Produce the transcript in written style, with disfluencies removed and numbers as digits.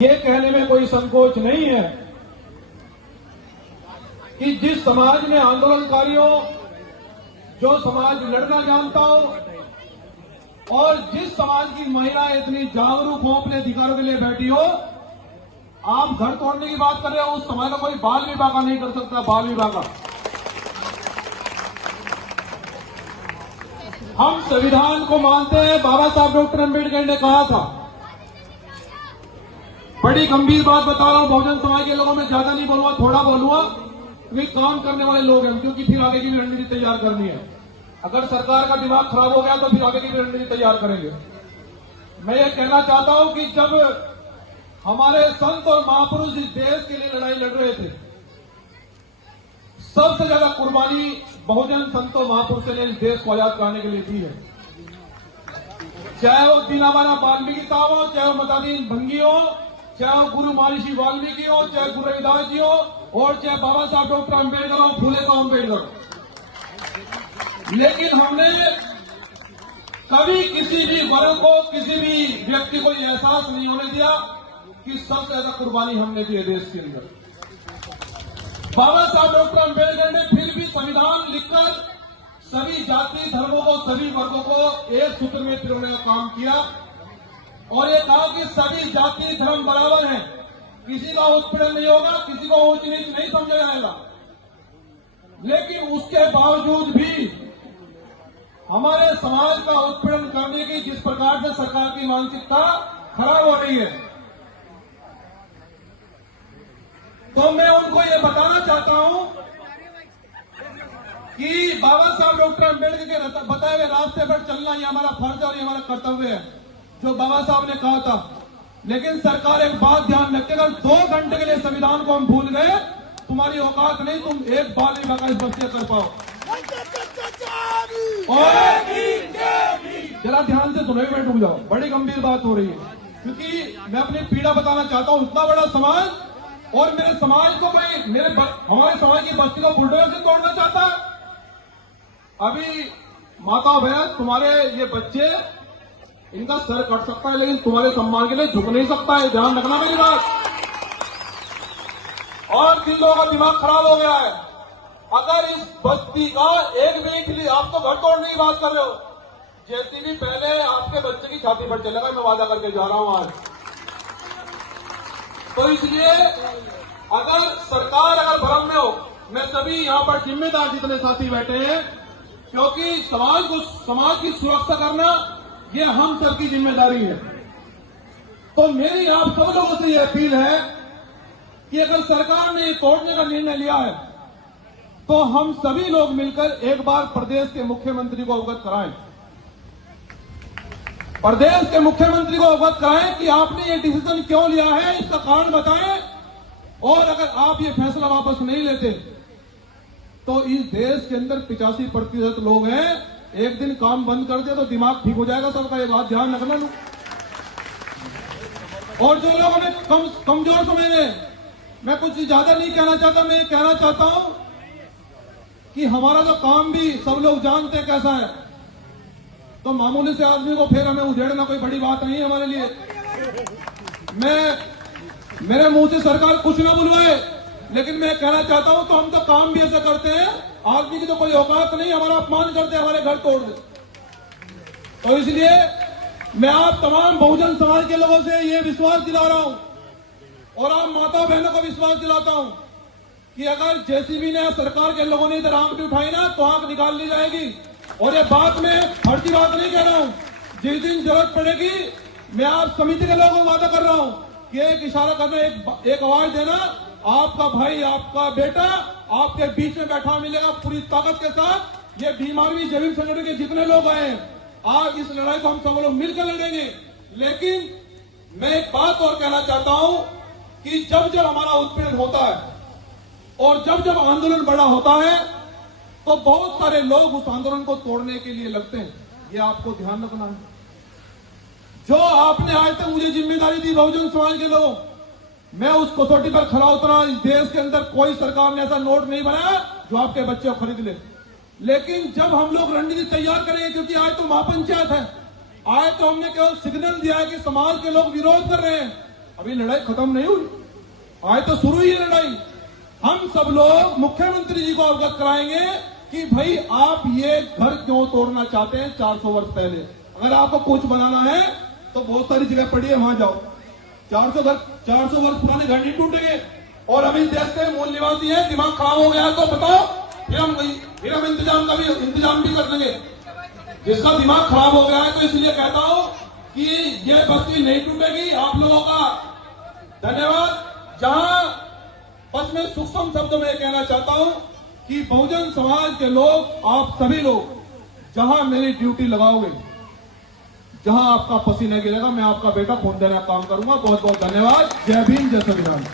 ये कहने में कोई संकोच नहीं है कि जिस समाज में आंदोलनकारियों, जो समाज लड़ना जानता हो और जिस समाज की महिलाएं इतनी जागरूक हो, अपने अधिकारों के लिए बैठी हो, आप घर तोड़ने की बात कर रहे हो। उस समाज का कोई बाल विवाह नहीं कर सकता। बाल विवाह हम संविधान को मानते हैं। बाबा साहब डॉक्टर अम्बेडकर ने कहा था, बड़ी गंभीर बात बता रहा हूं, बहुजन समाज के लोगों में ज्यादा नहीं बोलूंगा, थोड़ा बोलूंगा, वे काम करने वाले लोग हैं, क्योंकि फिर आगे की भी रणनीति तैयार करनी है। अगर सरकार का दिमाग खराब हो गया तो फिर आगे की भी रणनीति तैयार करेंगे। मैं ये कहना चाहता हूं कि जब हमारे संत और महापुरुष इस देश के लिए लड़ाई लड़ रहे थे, सबसे ज्यादा कुर्बानी बहुजन संतों महापुरुषों ने इस देश को आजाद कराने के लिए दी है। चाहे वो दीनाबाना वाल्मीकि साहब हो, चाहे वो मदानी भंगी हो, चाहे वो गुरु महर्षि वाल्मीकि हो, चाहे गुरु रविदास जी हो, और चाहे बाबा साहब डॉक्टर अम्बेडकर हो, फूले साहब अम्बेडकर। लेकिन हमने कभी किसी भी वर्ग को, किसी भी व्यक्ति को यह एहसास नहीं होने दिया कि सबसे ज्यादा कुर्बानी हमने दी है देश के अंदर। बाबा साहब डॉक्टर अम्बेडकर ने फिर भी संविधान लिखकर सभी जाति धर्मों को, सभी वर्गों को एक सूत्र में पिरोने का काम किया और ये कहा कि सभी जाति धर्म बराबर हैं, किसी का उत्पीड़न नहीं होगा, किसी को ऊंच नीच नहीं समझा जाएगा। लेकिन उसके बावजूद भी हमारे समाज का उत्पीड़न करने की जिस प्रकार से सरकार की मानसिकता खराब हो रही है, तो मैं उनको ये बताना चाहता हूं कि बाबा साहब डॉक्टर अम्बेडकर के बताए हुए रास्ते पर चलना ये हमारा फर्ज और ये हमारा कर्तव्य है, जो बाबा साहब ने कहा था। लेकिन सरकार एक बात ध्यान रखे, अगर 2 घंटे के लिए संविधान को हम भूल गए, तुम्हारी औकात नहीं, तुम एक बाल विवाह इस बच्चे कर पाओ। और जरा ध्यान से सुनो, मैं डूब जाओ, बड़ी गंभीर बात हो रही है, क्योंकि मैं अपनी पीड़ा बताना चाहता हूं। इतना बड़ा समाज और मेरे समाज को कोई, हमारे समाज की बस्ती को बुलडोजर से तोड़ना चाहता है। अभी माता बहन, तुम्हारे ये बच्चे, इनका सर कट सकता है लेकिन तुम्हारे सम्मान के लिए झुक नहीं सकता है, ध्यान रखना मेरी बात। और जिन लोगों का दिमाग खराब हो गया है, अगर इस बस्ती का एक मिनट के लिए, आप तो घर तोड़ने की बात कर रहे हो, जैसी भी पहले आपके बच्चे की छाती पर चलेगा, मैं वादा करके जा रहा हूं आज। तो इसलिए अगर सरकार अगर भ्रम में हो, मैं सभी यहां पर जिम्मेदार जितने साथी बैठे हैं, क्योंकि समाज की सुरक्षा करना ये हम सबकी जिम्मेदारी है। तो मेरी आप सब लोगों से यह अपील है कि अगर सरकार ने तोड़ने का निर्णय लिया है, तो हम सभी लोग मिलकर एक बार प्रदेश के मुख्यमंत्री को अवगत कराएं। प्रदेश के मुख्यमंत्री को अवगत कराएं कि आपने ये डिसीजन क्यों लिया है, इसका कारण बताएं। और अगर आप ये फैसला वापस नहीं लेते, तो इस देश के अंदर 85% लोग हैं, एक दिन काम बंद कर दे तो दिमाग ठीक हो जाएगा सबका, ये बात ध्यान रखना लो। और जो लोग हमें कमजोर समझे, मैं कुछ ज्यादा नहीं कहना चाहता, मैं कहना चाहता हूं कि हमारा जो काम भी सब लोग जानते हैं कैसा है, तो मामूली से आदमी को फिर हमें उधेड़ना कोई बड़ी बात नहीं है हमारे लिए। मेरे मुंह से सरकार कुछ ना बुलवाए, लेकिन मैं कहना चाहता हूं, तो हम तो काम भी ऐसा करते हैं, आदमी की तो कोई औकात नहीं, हमारा अपमान करते, हमारे घर तोड़ दे। तो इसलिए मैं आप तमाम बहुजन समाज के लोगों से ये विश्वास दिला रहा हूं और आप माता बहनों को विश्वास दिलाता हूं कि अगर जेसीबी ने, सरकार के लोगों ने इधर आंख भी उठाई ना, तो आंख निकाल ली जाएगी। और ये बात में फर्जी बात नहीं कह रहा हूं, जिस दिन जरूरत पड़ेगी, मैं आप समिति के लोगों को वादा कर रहा हूं कि एक इशारा करना, एक आवाज देना, आपका भाई, आपका बेटा आपके बीच में बैठा मिलेगा पूरी ताकत के साथ। ये बीमारी जमीन संगठन के जितने लोग आए हैं, आज इस लड़ाई को हम सब लोग मिलकर लड़ेंगे। लेकिन मैं एक बात और कहना चाहता हूं कि जब जब हमारा उत्पीड़न होता है और जब जब आंदोलन बड़ा होता है, तो बहुत सारे लोग उस आंदोलन को तोड़ने के लिए लगते हैं। ये आपको ध्यान रखना है। जो आपने आज तक मुझे जिम्मेदारी दी बहुजन समाज के लोगों, मैं उस कसौटी पर खरा उतरा। इस देश के अंदर कोई सरकार ने ऐसा नोट नहीं बनाया जो आपके बच्चे को खरीद ले। लेकिन जब हम लोग रणनीति तैयार करेंगे, क्योंकि आज तो महापंचायत है, आज तो हमने केवल सिग्नल दिया है कि समाज के लोग विरोध कर रहे हैं, अभी लड़ाई खत्म नहीं हुई, आज तो शुरू ही है लड़ाई। हम सब लोग मुख्यमंत्री जी को अवगत कराएंगे कि भाई आप ये घर क्यों तोड़ना चाहते हैं 400 वर्ष पहले। अगर आपको कुछ बनाना है तो बहुत सारी जगह पड़ी है, वहां जाओ। 400 वर्ष पुराने घर नहीं टूटेंगे। और हम इस देश के मूल निवासी हैं, दिमाग खराब हो गया है तो बताओ, फिर हम इंतजाम भी कर देंगे। जिसका दिमाग खराब हो गया है तो इसलिए कहता हूं कि ये बस्ती नहीं टूटेगी। आप लोगों का धन्यवाद। जहां बस मैं सूक्ष्म शब्दों में कहना चाहता हूं कि बहुजन समाज के लोग, आप सभी लोग जहां मेरी ड्यूटी लगाओगे, जहां आपका पसीना गिरेगा, मैं आपका बेटा खून देने का काम करूंगा। बहुत बहुत धन्यवाद। जय भीम, जय संविधान।